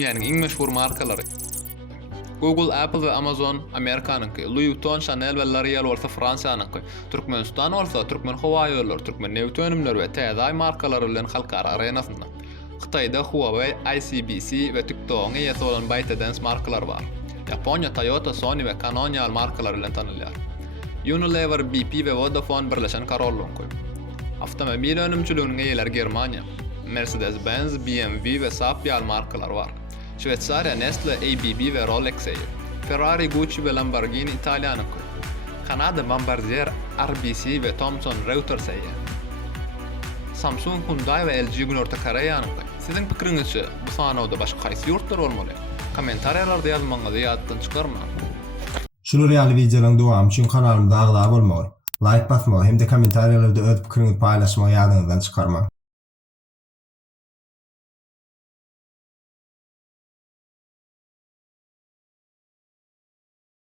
Dünýäniň iň meşhur markalary. Google, Apple we Amazon Amerikanynky, Louis Vuitton, Chanel we L'Oréal bolsa Fransiýanyňky, Türkmenistan bolsa Türkmen Hawa ýolları, Türkmen Neft önümleri we täze markalary bilen halkara arenasynda. Hytaýda Huawei, ICBC we TikTok'un ýa bolan ByteDance markalar bar. Japonya Toyota, Sony we Canon ýaly markalar bilen tanylýar. Unilever, BP we Vodafone birleşen kararlynky. Avtomobil önümçiliginiň eýeleri Germaniýa. Mercedes-Benz, BMW we Saab ýaly markalar bar. Şwetsariýa Nestle, ABB we Rolex eýer. Ferrari, Gucci we Lamborghini Italiýanyňky. Kanada Bombardier, RBC we Thomson Reuters eýer. Samsung, Hyundai we LG Günorta Koreýanyňky. Siziň pikiriňizçe bu sanawda başga haýsy ýurtlar bolmaly? Kommentariýalarda ýazmaňyzy ýadydan çykarmaň. Şunu real videoların dowamy üçin kanalymyza agda bolmagy, like basmagy hem de kommentariýalarda öz pikiriňizi paýlaşmagy ýadyňyzdan çykarmaň.